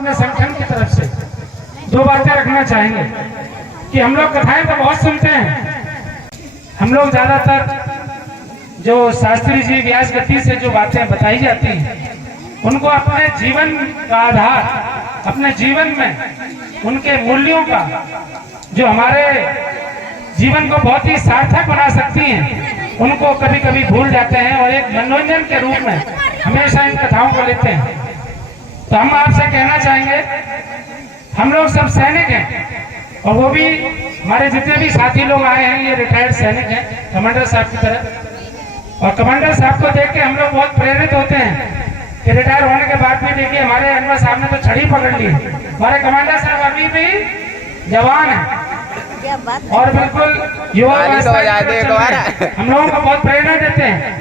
अपने संगठन की तरफ से 2 बातें रखना चाहेंगे कि हम लोग कथाएं तो बहुत सुनते हैं, हम लोग ज्यादातर जो शास्त्री जी व्यास गति से जो बातें बताई जाती हैं उनको अपने जीवन का आधार, अपने जीवन में उनके मूल्यों का जो हमारे जीवन को बहुत ही सार्थक बना सकती हैं, उनको कभी कभी भूल जाते हैं और एक मनोरंजन के रूप में हमेशा इन कथाओं को लेते हैं। तो हम आपसे कहना चाहेंगे, हम लोग सब सैनिक हैं और वो भी हमारे जितने भी साथी लोग आए हैं ये रिटायर्ड सैनिक हैं कमांडर साहब की तरह, और कमांडर साहब को देख के हम लोग बहुत प्रेरित होते हैं कि रिटायर होने के बाद भी देखिए हमारे अनवर साहब ने तो छड़ी पकड़ ली, हमारे कमांडर साहब अभी भी जवान है और बिल्कुल युवा हम लोगों को बहुत प्रेरणा देते हैं।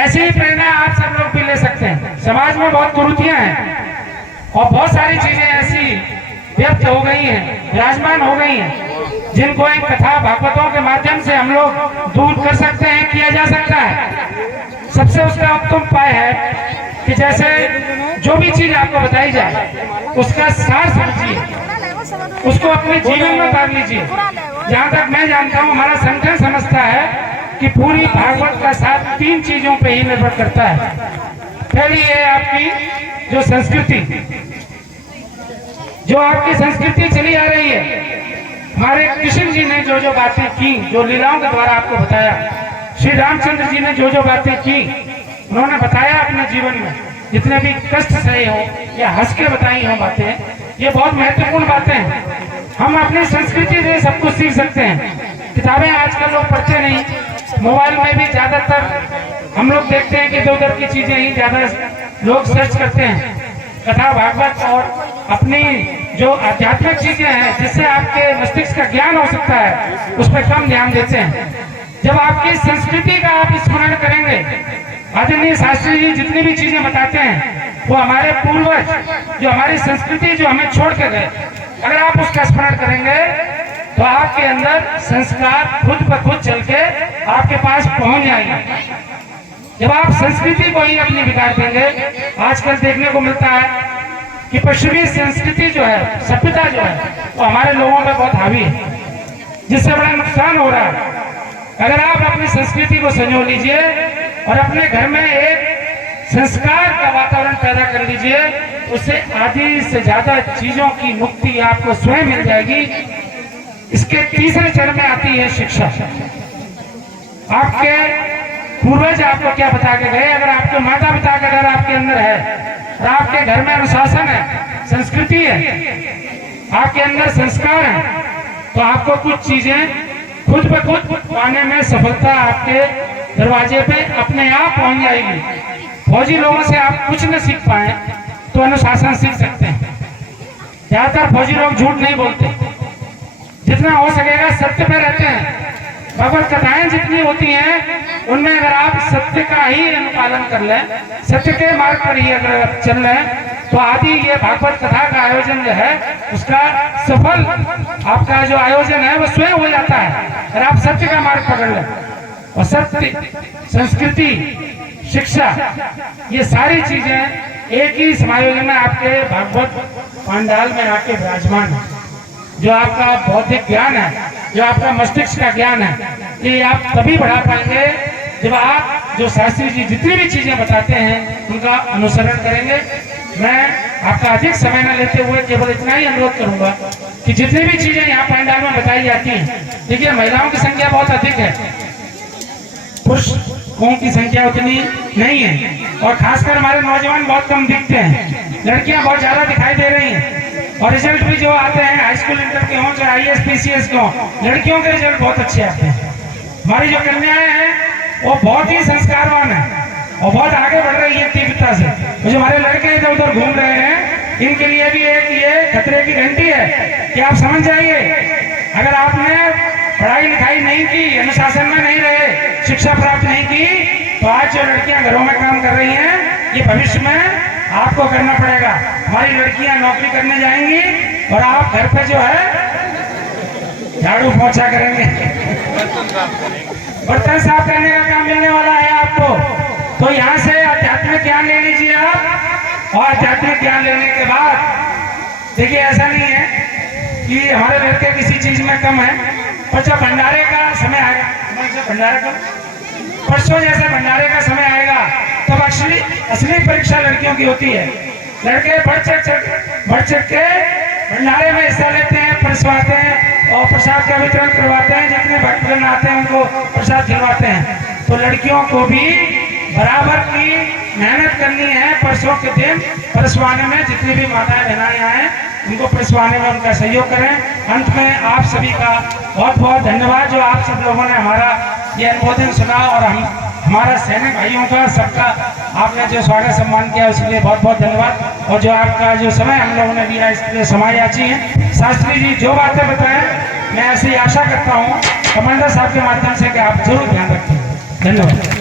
ऐसी ही प्रेरणा आप सब लोग भी ले सकते हैं। समाज में बहुत कुरीतियां हैं और बहुत सारी चीजें ऐसी व्यक्त हो गई हैं, विराजमान हो गई हैं, जिनको इन कथा भागवतों के माध्यम से हम लोग दूर कर सकते हैं, किया जा सकता है। सबसे उसका उत्तम उपाय है कि जैसे जो भी चीज आपको बताई जाए उसका सार समझिए, उसको अपने जीवन में उतार लीजिए। जहाँ तक मैं जानता हूँ हमारा संगठन समझता है कि पूरी भागवत का साथ 3 चीजों पे ही निर्भर करता है। पहली है आपकी जो संस्कृति, जो आपकी संस्कृति चली आ रही है। हमारे कृष्ण जी ने जो बातें की, जो लीलाओं के द्वारा आपको बताया, श्री रामचंद्र जी ने जो बातें की, उन्होंने बताया अपने जीवन में, जितने भी कष्ट सहे हो या हंस के बताई हो बातें, ये बहुत महत्वपूर्ण बातें हैं। हम अपनी संस्कृति से सब कुछ सीख सकते हैं। किताबें आजकल लोग पढ़ते नहीं, मोबाइल में भी ज्यादातर हम लोग देखते हैं कि इधर की चीजें ही ज्यादा लोग सर्च करते हैं। कथा भागवत और अपनी जो आध्यात्मिक चीजें हैं जिससे आपके मस्तिष्क का ज्ञान हो सकता है, उस पर कम ध्यान देते हैं। जब आपकी संस्कृति का आप स्मरण करेंगे, आदरणीय शास्त्री जी जितनी भी चीजें बताते हैं वो हमारे पूर्वज जो हमारी संस्कृति जो हमें छोड़ के गए, अगर आप उसका स्मरण करेंगे तो आपके अंदर संस्कार खुद ब खुद चल के आपके पास पहुंच जाएंगे। जब आप संस्कृति को ही अपनी बिगाड़ देंगे, आजकल देखने को मिलता है कि पश्चिमी संस्कृति जो है, सभ्यता जो है, वो हमारे लोगों में बहुत हावी है, जिससे बड़ा नुकसान हो रहा है। अगर आप अपनी संस्कृति को संजो लीजिए और अपने घर में एक संस्कार का वातावरण पैदा कर लीजिए, उससे आधी से ज्यादा चीजों की मुक्ति आपको स्वयं मिल जाएगी। इसके तीसरे चरण में आती है शिक्षा। आपके पूर्वज आपको क्या बता के गए? अगर आपके माता पिता का घर आपके अंदर है और आपके घर में अनुशासन है, संस्कृति है, आपके अंदर संस्कार है, तो आपको कुछ चीजें खुद ब खुद पाने में सफलता आपके दरवाजे पे अपने आप पहुंच जाएगी। फौजी लोगों से आप कुछ न सीख पाए तो अनुशासन सीख सकते हैं। ज्यादातर फौजी लोग झूठ नहीं बोलते, जितना हो सकेगा सत्य पे रहते हैं। भगवत कथाएं जितनी होती हैं उनमें अगर आप सत्य का ही अनुपालन कर लें, सत्य के मार्ग पर ही अगर आप चल रहे हैं, तो आदि ये भागवत कथा का आयोजन जो है उसका सफल आपका जो आयोजन है वो स्वयं हो जाता है, अगर आप सत्य का मार्ग पकड़ लें। और सत्य, संस्कृति, शिक्षा, ये सारी चीजें एक ही समायोजन में आपके भागवत पांडाल में आके विराजमान है। जो आपका बौद्धिक ज्ञान है, जो आपका मस्तिष्क का ज्ञान है, ये आप तभी बढ़ा पाएंगे जब आप जो शास्त्री जी जितनी भी चीजें बताते हैं उनका अनुसरण करेंगे। मैं आपका अधिक समय न लेते हुए केवल इतना ही अनुरोध करूंगा कि जितनी भी चीजें यहाँ पंडाल में बताई जाती हैं, देखिए महिलाओं की संख्या बहुत अधिक है, पुरुषों की संख्या उतनी नहीं है, और खासकर हमारे नौजवान बहुत कम दिखते हैं। लड़कियां बहुत ज्यादा दिखाई दे रही हैं और रिजल्ट भी जो आते हैं हाई स्कूल इंटर के हों चाहे IAS PCS के हों, लड़कियों के रिजल्ट बहुत अच्छे आते हैं। हमारी जो कन्याएं हैं वो बहुत ही संस्कारवान है और बहुत आगे बढ़ रही है तीव्रता से। तो जो हमारे लड़के इधर उधर घूम रहे हैं, इनके लिए भी एक ये खतरे की घंटी है कि आप समझ जाइए, अगर आपने पढ़ाई लिखाई नहीं की, अनुशासन में नहीं रहे, शिक्षा प्राप्त नहीं की, तो आज जो लड़कियां घरों में काम कर रही हैं ये भविष्य में आपको करना पड़ेगा। हमारी लड़कियां नौकरी करने जाएंगी और आप घर पे जो है झाड़ू पोछा करेंगे, बर्तन साफ करने का काम मिलने वाला है आपको। तो यहाँ से आध्यात्मिक ज्ञान ले लीजिए आप, और आध्यात्मिक ज्ञान लेने के बाद देखिए ऐसा नहीं है कि हमारे लड़के किसी चीज में कम है, पर जब भंडारे का समय आएगा, भंडारे का परसों जैसे भंडारे का समय आएगा तब असली परीक्षा लड़कियों की होती है। लड़के बढ़ चढ़ के भंडारे में हिस्सा लेते हैं, परसवाते हैं और प्रसाद का वितरण करवाते हैं। जितने भक्तजन आते हैं उनको प्रसाद खिलवाते हैं। तो लड़कियों को भी बराबर की मेहनत करनी है। परसों के दिन परसवाने में जितनी भी माताएं बहनाएं यहाँ हैं उनको परसवाने में उनका सहयोग करें। अंत में आप सभी का बहुत बहुत धन्यवाद जो आप सब लोगों ने हमारा ये अनुमोदन सुना और हमारा सैनिक भाइयों का सबका आपने जो स्वागत सम्मान किया उसके लिए बहुत बहुत धन्यवाद। और जो आपका जो समय हम लोगों ने दिया इसके लिए समायाची हैं। शास्त्री जी जो बातें बताएं मैं ऐसी आशा करता हूँ कमांडर साहब के माध्यम से कि आप जरूर ध्यान रखें। धन्यवाद।